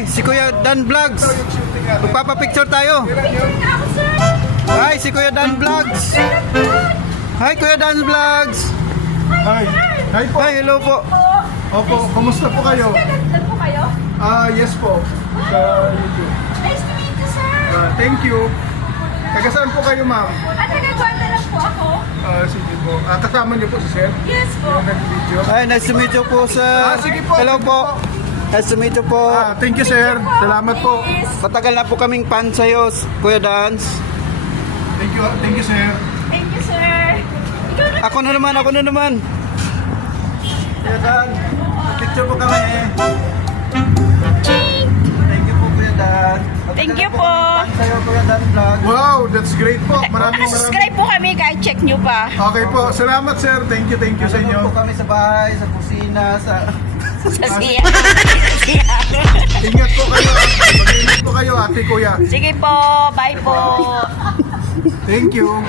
Ay, si Kuya Dan Vlogs. Magpapapicture tayo. Hi, si Kuya Dan Vlogs. Hi, Kuya Dan Vlogs. Hi. Hi po. Hi, hello po. Opo, kumusta po kayo? Nagdadal po kayo? Yes po. Sa YouTube. Nice to meet you, sir. Thank you. Taga saan po kayo, ma'am? Taga-Guanda lang po ako. Sige po. Kasama niyo po si Sir? Yes po. Yung nag-video. Hi, nice to meet you po, sir. Sige po. Hello po. Nice to meet you po. Thank you, sir. Salamat po. Yes. Matagal na po kaming fan sa'yo, Kuya Dans. Thank you, sir. Thank you, sir. Ikaw na. Ako na naman. Kuya Dan, picture po kami eh. Thank you po, Kuya Dan. Thank you Matagal na po. kaming fan sa'yo, Kuya Dan Vlog. Wow, that's great po. Maraming. Nakasubscribe po kami kahit check nyo pa. Okay po. Salamat, sir. Thank you sa inyo. Nanonood po kami sa bahay, sa kusina, sa... Sa siya. Ingat po kayo. Mag-ingat po kayo, ate, kuya. Sige po. Bye po. Thank you.